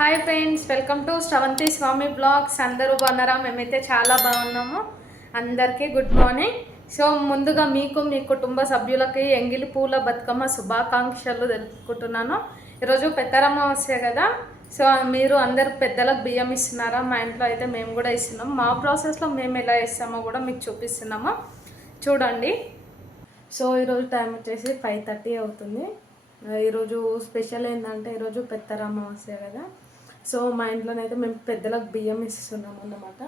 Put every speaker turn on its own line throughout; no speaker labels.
Hi friends welcome to Sravanthi Swamy blogs అందరూ బాగున్నారా? మేమైతే చాలా బాగున్నాము. అందరికీ గుడ్ మార్నింగ్ సో ముందుగా మీకు మీ కుటుంబ సభ్యులకి ఎంగిలి పూల బతుకమ్మ శుభాకాంక్షలు తెలుపుకుంటున్నాను. ఈరోజు పెద్దరమావాస్య కదా. సో మీరు అందరు పెద్దలకు బియ్యం ఇస్తున్నారా? మా ఇంట్లో అయితే మేము కూడా ఇస్తున్నాం. మా ప్రాసెస్లో మేము ఎలా ఇస్తామో కూడా మీకు చూపిస్తున్నాము. చూడండి. సో ఈరోజు టైం వచ్చేసి ఫైవ్ థర్టీ అవుతుంది. ఈరోజు స్పెషల్ ఏంటంటే ఈరోజు పెద్దర వస్తే కదా. సో మా ఇంట్లోనైతే మేము పెద్దలకు బియ్యం ఇస్తున్నాం అన్నమాట.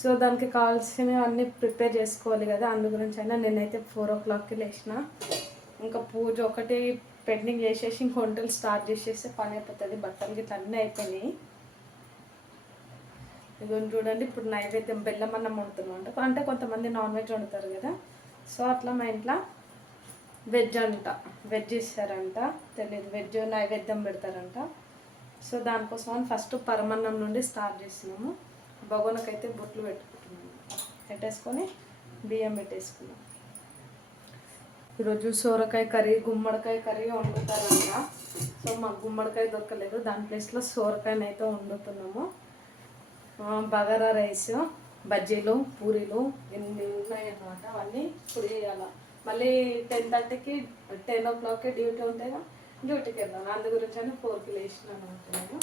సో దానికి కావాల్సినవి అన్నీ ప్రిపేర్ చేసుకోవాలి కదా అందు గురించి అయినా నేనైతే ఫోర్ ఓ క్లాక్కి లేచిన. ఇంకా పూజ ఒకటి పెండింగ్ చేసేసి ఇంక వంటలు స్టార్ట్ చేసేస్తే పని అయిపోతుంది బట్టలు గిట్ల అన్నీ అయిపోయినాయి. ఇదిగోండి చూడండి ఇప్పుడు నైవేద్యం బెల్లం అన్నం వండుతున్నాం అంటే. అంటే కొంతమంది నాన్ వెజ్ వండుతారు కదా. సో అట్లా మా ఇంట్లో వెజ్ అంట వెజ్ ఇస్తారంట తెలియదు వెజ్ నైవేద్యం పెడతారంట. సో దానికోసం ఫస్ట్ పరమన్నం నుండి స్టార్ట్ చేస్తున్నాము. భగవనకైతే బొట్లు పెట్టుకుంటున్నాము. పెట్టేసుకొని బియ్యం పెట్టేసుకున్నాం. ఈరోజు సోరకాయ కర్రీ గుమ్మడికాయ కర్రీ వండుతారంట. సో మాకు గుమ్మడికాయ దొరకలేదు. దాని ప్లేస్లో సోరకాయని అయితే వండుతున్నాము. బగారా రైస్ బజ్జీలు పూరీలు ఎన్ని ఉన్నాయి అన్నమాట అవన్నీ ఇప్పుడు చేయాలి. మళ్ళీ టెన్ థర్టీకి టెన్ ఓ క్లాక్కి డ్యూటీ ఉంటాయి కదా. డ్యూటీకి వెళ్ళాను అందు గురించి అని ఫోర్కి లేచినాను అనమాట నేను.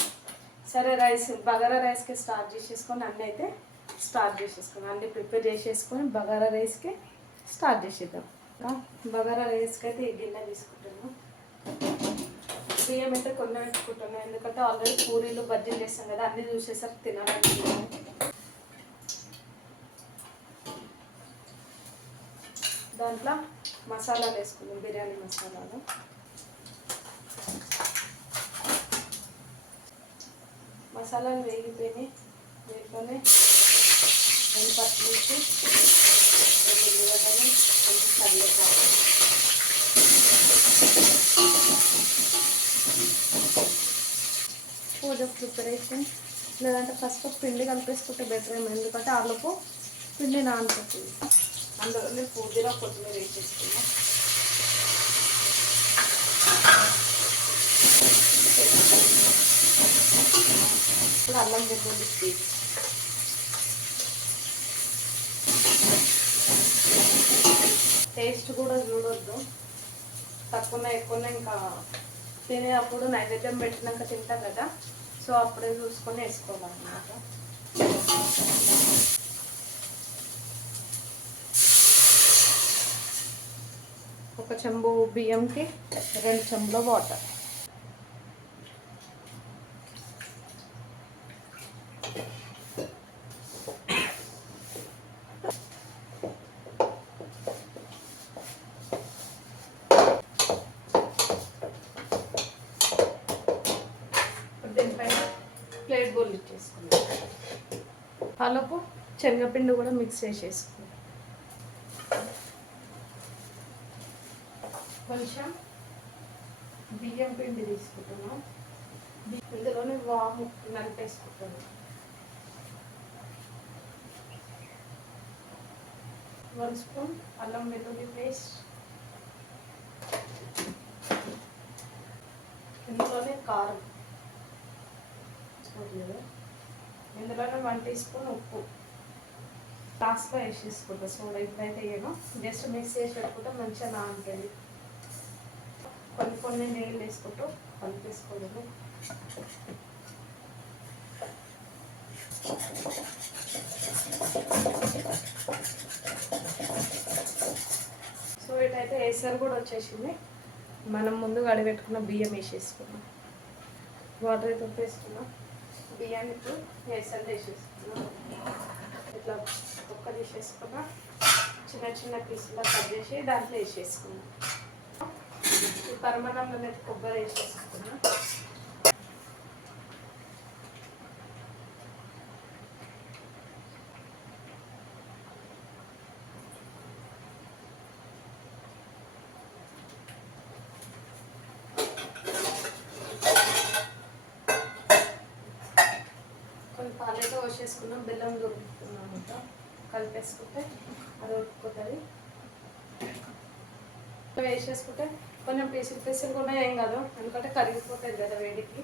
సరే రైస్ బగారా రైస్కి స్టార్ట్ చేసేసుకొని అన్నీ అయితే స్టార్ట్ చేసేసుకుని అన్నీ ప్రిపేర్ చేసేసుకొని బగారా రైస్కి స్టార్ట్ చేసేద్దాం. బగారా రైస్కి అయితే ఈ గిన్నె తీసుకుంటాను బియ్యం అయితే కొన్ని పెట్టుకుంటున్నాను ఎందుకంటే ఆల్రెడీ పూరీలు బజ్జీలు చేస్తాం కదా అన్నీ చూసేసరికి తినాలని దాంట్లో మసాలాలు వేసుకున్నాం బిర్యానీ మసాలాలు. మసాలాలు వేగిపోయినాయి. వీటిలోనే రెండు పచ్చిమిర్చి రెండు ఉల్లిగడ్డలు కొంచెం కరివేపాకు. పూజ ప్రిపరేషన్. లేదంటే ఫస్ట్ పిండి కలిపేసుకుంటే బెటర్ ఏమో ఎందుకంటే ఆలోపు పిండి నానకపోతుంది అందులో పూజలో కొత్తిమీర వేసేసుకున్నాం. ఇప్పుడు అల్లం వెల్లుల్లి పేస్ట్ టేస్ట్ కూడా చూడొద్దు. తక్కువ ఎక్కువ ఇంకా తినేటప్పుడు నైవేద్యం పెట్టినాక తింటాం కదా. సో అప్పుడే చూసుకొని వేసుకోవాలన్నమాట. ఒక చెంబు బియ్యంకి రెండు చెంబుల వాటర్. శనగపిండి కూడా మిక్స్ చేసేసుకో. కొంచెం బియ్యం పిండి తీసుకుంటున్నాం. ఇందులోనే వాము నలిపేసుకుంటున్నాం వన్ స్పూన్ అల్లం వెల్లుల్లి పేస్ట్. ఇందులోనే కారం. ఇందులోనే వన్ టీ స్పూన్ ఉప్పు. లాస్ట్లో వేసేసుకుంటా సోడా ఇప్పుడైతే వేయను జస్ట్ మిక్స్ చేసి పెట్టుకుంటే మంచిగా నానుతుంది కొన్ని కొన్ని నీళ్ళు వేసుకుంటూ కలిపేసుకోలేదు సో ఇటైతే ఏసర్ కూడా వచ్చేసింది. మనం ముందు గడిపెట్టుకున్న బియ్యం వేసేసుకున్నాం వాటర్ అయితే ఉప్పేసుకున్నాం బియ్యాన్ని ఇప్పుడు ఏసర్ వేసేసుకున్నాం ఇట్లా ఒక్క తీసేసుకున్నా. చిన్న చిన్న పీసులా కట్ చేసి దాంట్లో వేసేసుకున్నాం. ఈ అనేది కొబ్బరి వేసేసుకున్నా. కొన్ని పాలైతే పోసేసుకున్నాం బెల్లం దొరుకుతున్నాం అంతా కలిపేసుకుంటే అది ఉడుకుతుంది. వేసేసుకుంటే కొంచెం పీసులు పీసులు కూడా ఏం కాదు. ఎందుకంటే కరిగిపోతుంది కదా వేడికి.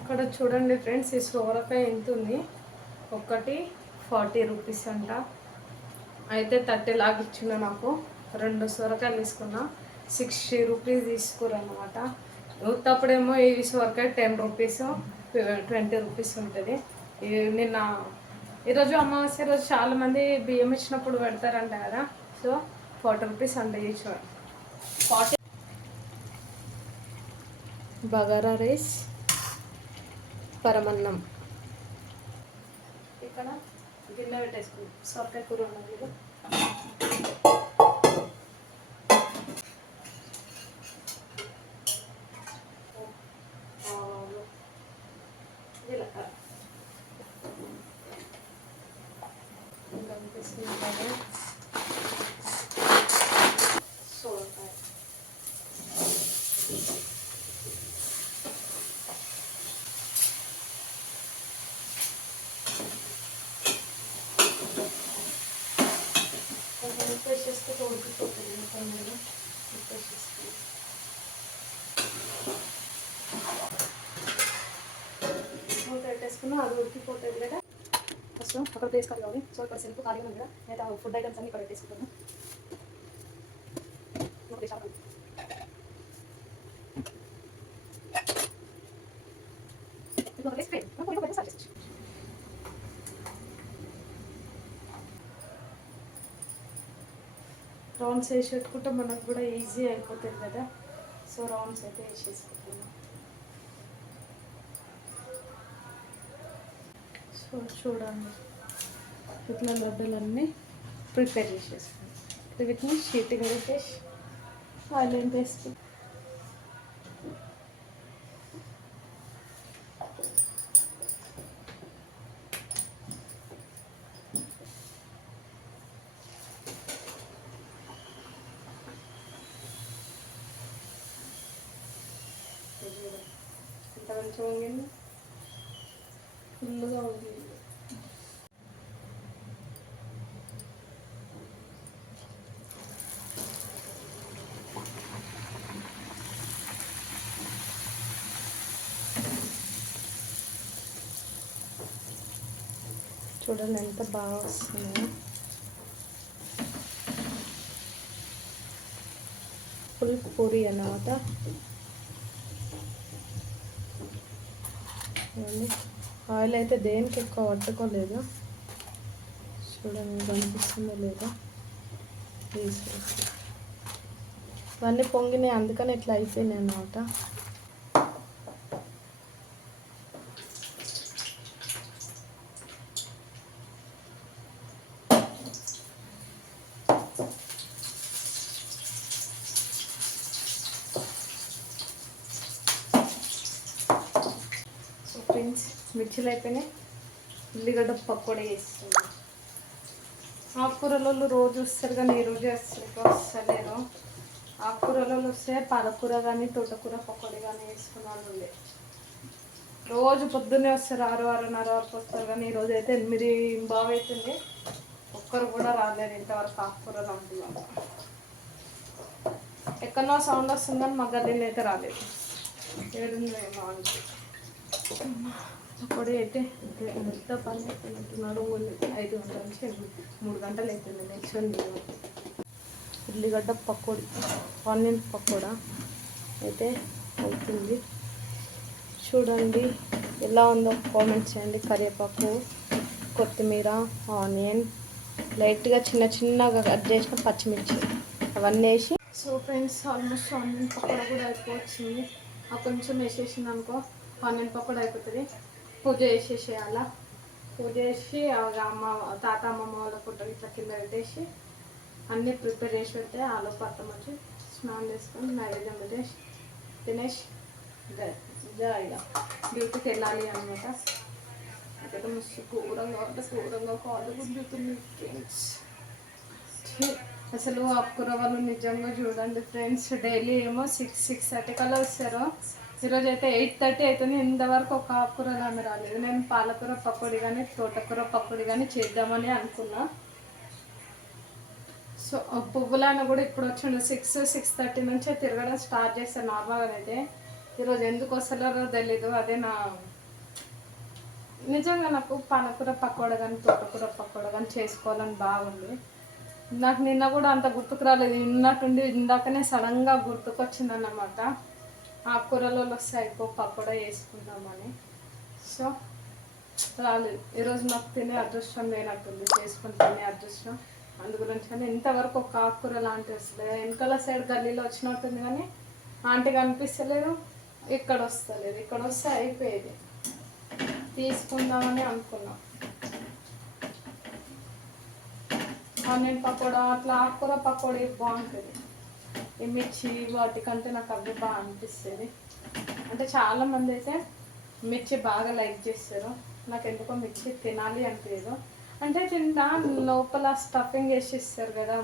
ఇక్కడ చూడండి ఫ్రెండ్స్ ఈ సోరకాయ ఎంత ఉంది? ఒకటి ఫార్టీ రూపీస్ అంట. అయితే థర్టీ లాగా ఇచ్చిన నాకు. రెండు సొరకాయలు తీసుకున్నా. Sixty rupees తీసుకురన్నమాట. ఉత్తప్పుడేమో ఈ సొరకాయ టెన్ రూపీస్ ట్వంటీ రూపీస్ ఉంటుంది. నిన్న ఈరోజు అమావాస్య రోజు చాలా మంది బియ్యం ఇచ్చినప్పుడు పెడతారంట కదా. సో ఫార్టీ రూపీస్ అంట ఈ ఫార్టీ బగారా రైస్ పరమన్నం. ఇక్కడ గిన్నె పెట్టేసుకుందాం. సొరకాయ కూర ఉన్నది కదా ఆవాలు, జీలకర్ర ఇంకా అనిపిస్తుంది కదా సోరకాయ కొంచెం ఉప్పు ఉడికిపోతుంది మొత్తం మీద మూత అది ఉడికిపోతుంది కదా ఫస్ట్ అక్కడ ప్లేస్ కావాలి సో ఇక్కడ సెల్ఫ్ ఖాళీగా ఉంది కదా నేను ఫుడ్ ఐటమ్స్ అన్ని ఇక్కడ పెట్టేసుకుంటాను ఒక ప్లేస్ కావాలి. ఇంకొక ప్లేస్ పెట్టు. ఇంకొక ప్లేస్ స్టార్ట్ చేసుకోవచ్చు. రౌండ్స్ వేసి పెట్టుకుంటే మనకు కూడా ఈజీ అయిపోతుంది కదా. సో రౌండ్స్ అయితే వేసేసుకుంటున్నాం. సో చూడండి. ఇట్లా లడ్డూలన్నీ ప్రిపేర్ చేసేసుకున్నాం ఇప్పుడు వీటిని షీటింగ్ పెట్టేసి ఆయిల్ వేసి ఇంత మంచిగా వంగింది ఫుల్గా ఉంది చూడండి ఎంత బాగా వస్తుందో. ఫుల్ పూరి అన్నమాట. ఆయిల్ అయితే దేనికి ఎక్కువ పట్టుకోలేదు. చూడండి కనిపిస్తుందో లేదో. తీసేసి. ఇవన్నీ పొంగినాయి అందుకని ఇట్లా అయిపోయినాయి అన్నమాట సో ఫ్రెండ్స్ మిర్చిలు అయిపోయినాయి. ఉల్లిగడ్డ పకోడీ వేస్తున్నాం ఆకుకూరలలో రోజు వస్తారు కానీ ఈ రోజు వస్తారు వస్తలేరు ఆకుకూరలలో వస్తే పాలకూర కానీ తోటకూర పకోడీ కానీ వేసుకున్న వాళ్ళు ఉండే. రోజు పొద్దున్నే వస్తారు ఆరు ఆరున్నర వరకు వస్తారు కానీ ఈ రోజు అయితే ఎనిమిది బాగా అవుతుంది ఒక్కరు కూడా రాలేదు ఇంతవరకు ఆకుకూర రంపులో ఎక్కడో సౌండ్ వస్తుందని మా గల్లీలో అయితే రాలేదు. ఏడుందేమో అంటే పొడి అయితే ఎంత పని అయిపోయినట్టున్నాడు ఐదు గంటల నుంచి మూడు గంటలు అవుతుంది నెక్స్ట్ నేను ఉల్లిగడ్డ పకోడి ఆనియన్ పకోడా అయితే అవుతుంది. చూడండి ఎలా ఉందో కామెంట్ చేయండి. కరివేపాకు కొత్తిమీర ఆనియన్ లైట్గా చిన్న చిన్నగా కట్ చేసిన పచ్చిమిర్చి అవన్నీ వేసి so friends almost onion pakoda కూడా అయిపోవచ్చింది. ఆ కొంచెం వేసేసింది అనుకో. పన్నెండు పకోడా అయిపోతుంది. పూజ చేసేసేయాల పూజ చేసి ఆ అమ్మ తాత అమ్మమ్మ వాళ్ళ ఫోటో ఇట్లా కింద పెట్టేసి అన్నీ ప్రిపేర్ చేసి పెడితే ఆలో పట్టం వచ్చి స్నానం చేసుకొని నైవేద్యం పెట్టేసి తినేసి డ్యూటీకి వెళ్ళాలి అనమాట అక్కడ మస్తు ఘోరంగా అంటే ఘోరంగా కాదు గుంజుతుంది ఫ్రెండ్స్. అసలు ఆకుకూర వాళ్ళు నిజంగా చూడండి ఫ్రెండ్స్. డైలీ ఏమో సిక్స్ సిక్స్ థర్టీ కల్లా వస్తారు. ఈరోజు అయితే ఎయిట్ థర్టీ అవుతుంది ఇంతవరకు ఒక ఆకుకూర ఆమె రాలేదు. నేను పాలకూర పకోడీ కానీ తోటకూర పకోడీ కానీ చేద్దామని అనుకున్నా. సో పువ్వులైనా కూడా ఇప్పుడు వచ్చిండు. సిక్స్ సిక్స్ థర్టీ నుంచే తిరగడం స్టార్ట్ చేస్తాను నార్మల్గా అయితే. ఈరోజు ఎందుకు వస్తలేరో తెలీదు. అదే నా నిజంగా నాకు పాలకూర పకోడ కానీ తోటకూర పకోడ కానీ చేసుకోవాలని బాగుంది. నాకు నిన్న కూడా అంత గుర్తుకు రాలేదు. ఉన్నట్టుండి ఇందాకనే సడన్గా గుర్తుకొచ్చిందన్నమాట. ఆకుకూరలో వస్తే అయిపో పకోడా వేసుకుందామని. సో రాలేదు. ఈరోజు నాకు తినే అదృష్టం లేనట్టుంది. చేసుకుని తినే అదృష్టం. అందు గురించి ఇంతవరకు ఒక ఆకుకూర లాంటి వస్తలేదు వెనకాల సైడ్ గల్లీలో వచ్చినట్టుంది కానీ ఆంటీ కనిపిస్తలేదు. ఇక్కడ వస్తలేదు. ఇక్కడ వస్తే అయిపోయేది. తీసుకుందామని అనుకున్నాం. ఆనియన్ పకోడా అట్లా ఆకుకూర పకోడీ బాగుంటుంది. ఈ మిర్చి వాటికంటే నాకు అవి బాగా అనిపిస్తుంది అంటే చాలామంది అయితే మిర్చి బాగా లైక్ చేస్తారు. నాకు ఎందుకో మిర్చి తినాలి అనిపించదు అంటే తింటా లోపల స్టఫింగ్ వేసి ఇస్తారు కదా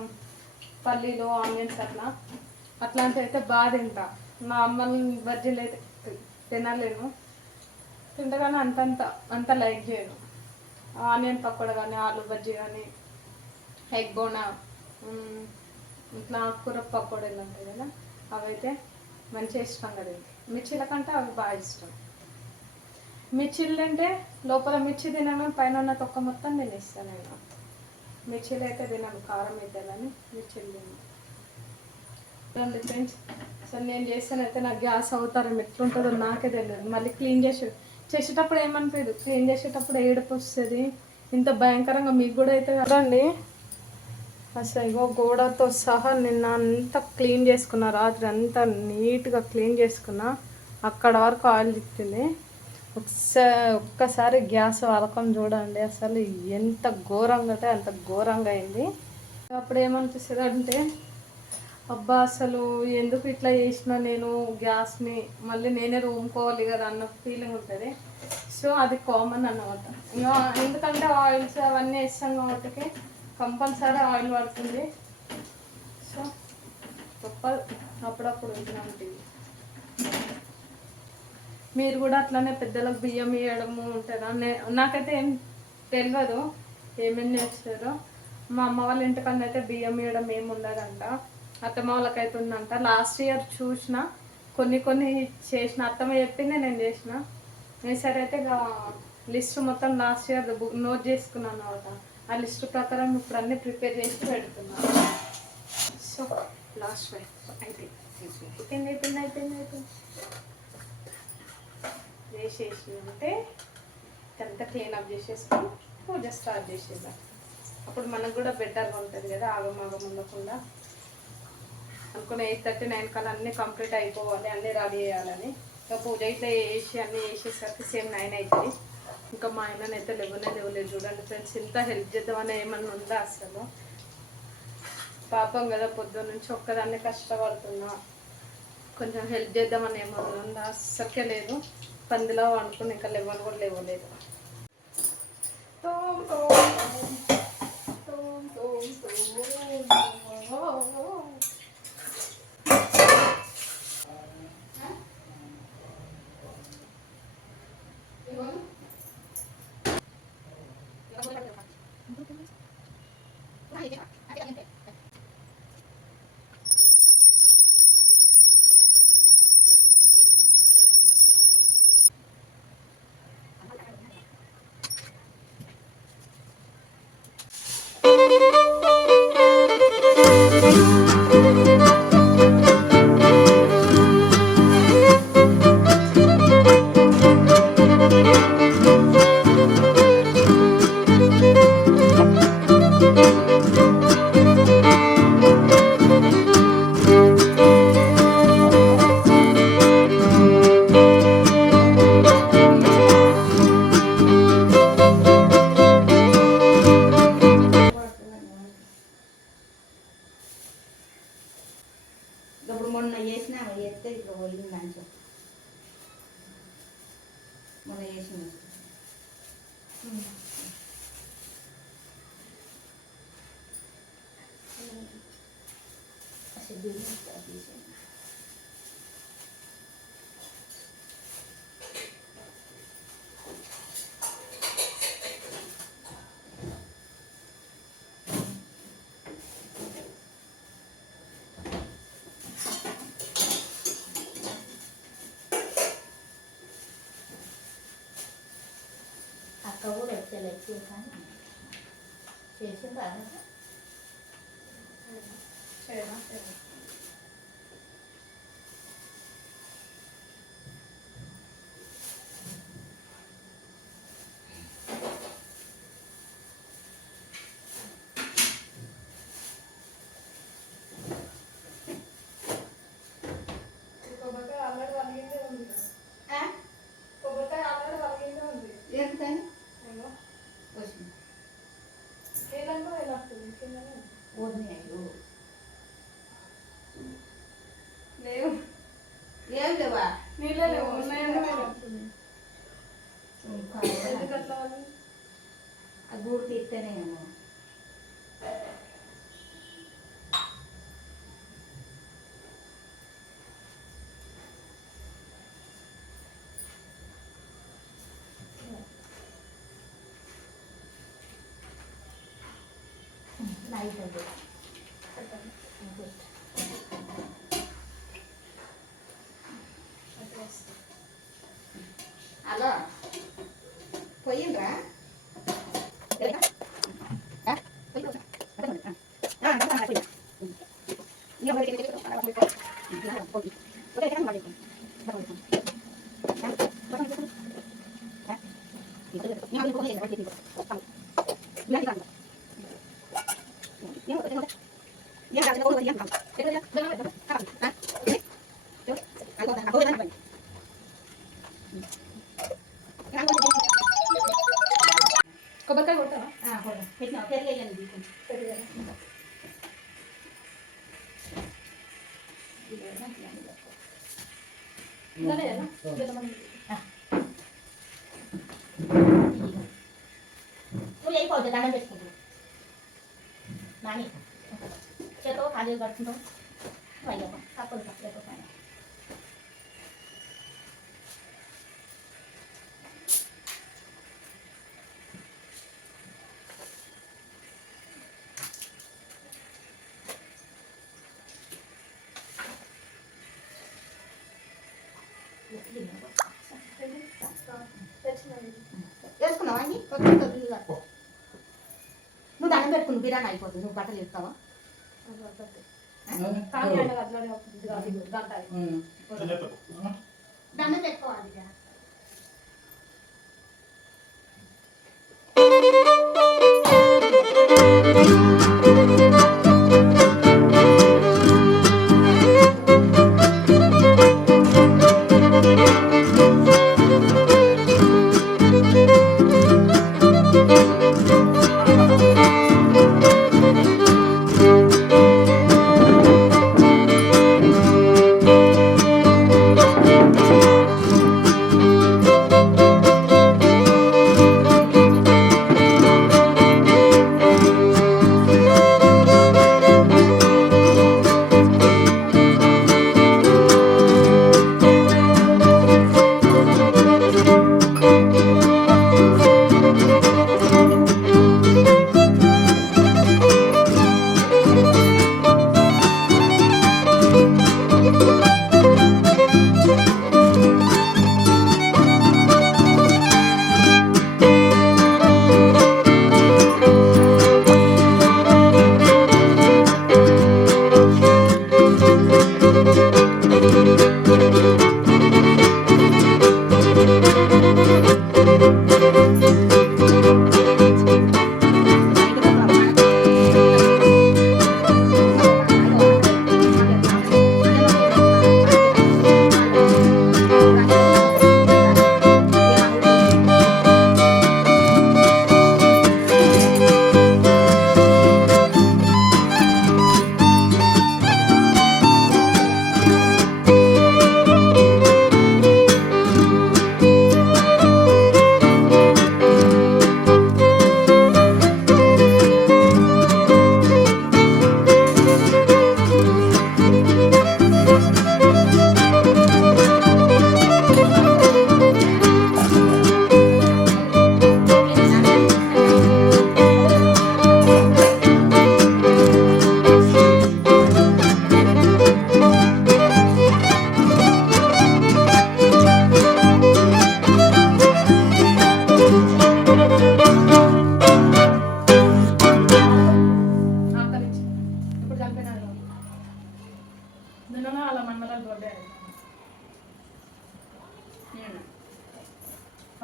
పల్లీలు ఆనియన్స్ అట్లా. అట్లాంటివి అయితే బాగా తింటా. నార్మల్ బజ్జీలు అయితే తినలేను. తింటగానే అంతంత అంత లైక్ చేయను. ఆనియన్ పకోడా కానీ ఆలు బజ్జీ కానీ ఎగ్ బోనా ఇట్లా ఆకుకూర పకోడీలు ఉంటాయి కదా అవైతే మంచిగా ఇష్టం కదా మిర్చీల కంటే అవి బాగా ఇష్టం. మిర్చీలు అంటే లోపల మిర్చి తినను పైన ఉన్న తొక్క మొత్తం తినేస్తాను నేను. మిర్చీలు అయితే తినను కారం అయితే కానీ మిర్చీలు తిన్నాను రండి ఫ్రెండ్స్ అసలు నేను చేస్తానైతే నాకు గ్యాస్ అవుతారు ఎట్లుంటుందో నాకే తెలియదు. మళ్ళీ క్లీన్ చేసే చేసేటప్పుడు ఏమనిపించదు క్లీన్ చేసేటప్పుడు ఏడుపు వస్తుంది. ఇంత భయంకరంగా మీకు కూడా అయితే రండి అసలు ఇగో గోడతో సహా నిన్న అంతా క్లీన్ చేసుకున్నా రాత్రి అంతా నీట్గా క్లీన్ చేసుకున్నా అక్కడ వరకు ఆయిల్ తిప్పింది. ఒకసారి ఒక్కసారి గ్యాస్ వరకం చూడండి అసలు ఎంత ఘోరంగా అంటే అంత ఘోరంగా అయింది. అప్పుడు ఏమనిపిస్తుంది అంటే అబ్బా అసలు ఎందుకు ఇట్లా చేసిన నేను గ్యాస్ని మళ్ళీ నేనే రూమ్కోవాలి కదా అన్న ఫీలింగ్ ఉంటుంది. సో అది కామన్ అన్నమాట. ఎందుకంటే ఆయిల్స్ అవన్నీ వేస్తాం కాబట్టి కంపల్సరీ ఆయిల్ పడుతుంది సో తప్పదు. అప్పుడప్పుడు ఇట్లాంటివి మీరు కూడా అట్లానే పెద్దలకు బియ్యం వేయడము ఉంటుందా? నాకైతే ఏం తెలియదు ఏమేమి చేస్తారో మా అమ్మ వాళ్ళ ఇంటికన్నా అయితే బియ్యం వేయడం ఏమి ఉండదంట. అత్తమ్మ వాళ్ళకైతే ఉందంట. లాస్ట్ ఇయర్ చూసిన కొన్ని కొన్ని చేసిన అత్తమ్మ చెప్పిందే నేను చేసిన. ఈసారి అయితే లిస్ట్ మొత్తం లాస్ట్ ఇయర్ బుక్ నోట్ చేసుకున్నాను అనమాట ఆ లిస్ట్ ప్రకారం ఇప్పుడు అన్ని ప్రిపేర్ చేసి పెడుతున్నాను సో లాస్ట్ వైట్ అయితే అయిపోయింది అయిపోయింది అయిపోయింది అయిపోయింది. చేసేసి ఉంటే ఇదంతా క్లీనప్ చేసేసుకొని పూజ స్టార్ట్ చేసేద్దాం. అప్పుడు మనకు కూడా బెటర్గా ఉంటుంది కదా ఆగమాగం ఉండకుండా. అనుకున్న ఎయిట్ థర్టీ నైన్ కల్లా అన్నీ కంప్లీట్ అయిపోవాలి అన్నీ రెడీ చేయాలని. ఇంకా పూజ అయితే వేసి అన్నీ వేసేసరికి సేమ్ నైన్ అవుతుంది ఇంకా మా ఆయననైతే లేవనే లేవలేదు చూడండి ఫ్రెండ్స్ ఇంత హెల్ప్ చేద్దామని ఏమన్నా ఉందా అసలు పాపం కదా పొద్దున్న నుంచి ఒక్కదాన్ని కష్టపడుతున్నా కొంచెం హెల్ప్ చేద్దామని ఏమన్నా ఉందా అస్సలకే లేదు పందిలో అనుకుని ఇంకా లేవని కూడా లేవలేదు తోం,
thank you సెలెక్ట్ చేశాను చేసిన తర్వాత
చేయనా కొబ్బరికాయ ఆల్రెడీ వలిగిందే ఉంది కదా.
ఆ?
కొబ్బరికాయ ఆల్రెడీ వలిగిందే ఉంది
ఏంటని
ఏమో
వచ్చింది
నీళ్ళంగా
ఊరినాయి
లేవు.
ఏం లేవా?
నీళ్ళే లేవు. ఉన్నాయని
ఆ గూడు తీస్తేనే లైట్ అది హలో పోయిండ్రా
కొబ్బరికాయ
నువ్వు అయిపోతుంది దండం పెట్టుకుంటు నాని చేతో ఖాళీ కట్టుకుంటాం అయ్యప్ప తప్పదు తప్పలేదు పైన వేసుకున్నావా రేపు నువ్వు బిర్యానీ అయిపోతుంది. నువ్వు బట్టలు
చెప్తావా
దండం పెట్టుకోవాలి thank you.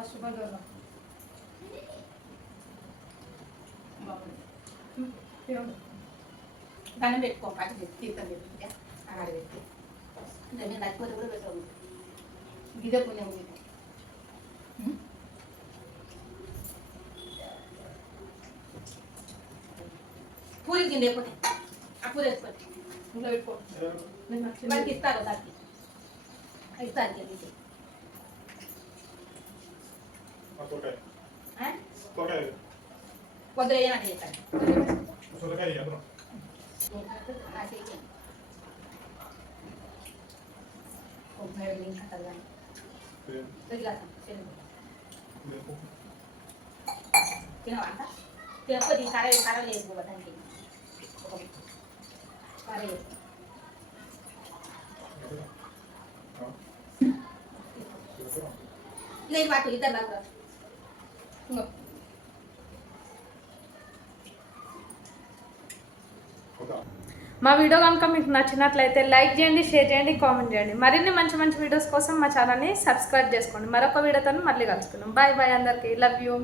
ఫస్ట్ బర్గర్ దండం పెట్టుకో పచ్చి పెట్టి తీర్థం పెట్టుకుంటే అక్కడ పెట్టి ఇంకా నేను లేకపోతే కూడా పెట్టాము గిదే పుణ్యం మీకు పూరి గిన్నె లేకపోతే ఆ పూరి వేసుకోండి ఇంట్లో పెట్టుకో మనకి ఇస్తారు దానికి ఇస్తారు
సొరకాయ
ఆ?
సొరకాయ
పొద్దున ఏమంటే చేస్తాను
సొరకాయ అందరం
నా చెయ్యి ఒక మేడం లింక్ అసలు కానీ వదిలేస్తాను తినవంట తినకపోతే ఈ కర్ర కర్ర లేదు దానికి కర్ర లేదు ఇక ఇది పట్టు ఇద్దరు నాకు ఇంకో
మా వీడియో కనుక మీకు నచ్చినట్లయితే లైక్ చేయండి షేర్ చేయండి కామెంట్ చేయండి. మరిన్ని మంచి మంచి వీడియోస్ కోసం మా ఛానల్ని సబ్స్క్రైబ్ చేసుకోండి. మరొక వీడియోతో మళ్ళీ కలుసుకుందాం. బాయ్ బాయ్ అందరికీ. Love you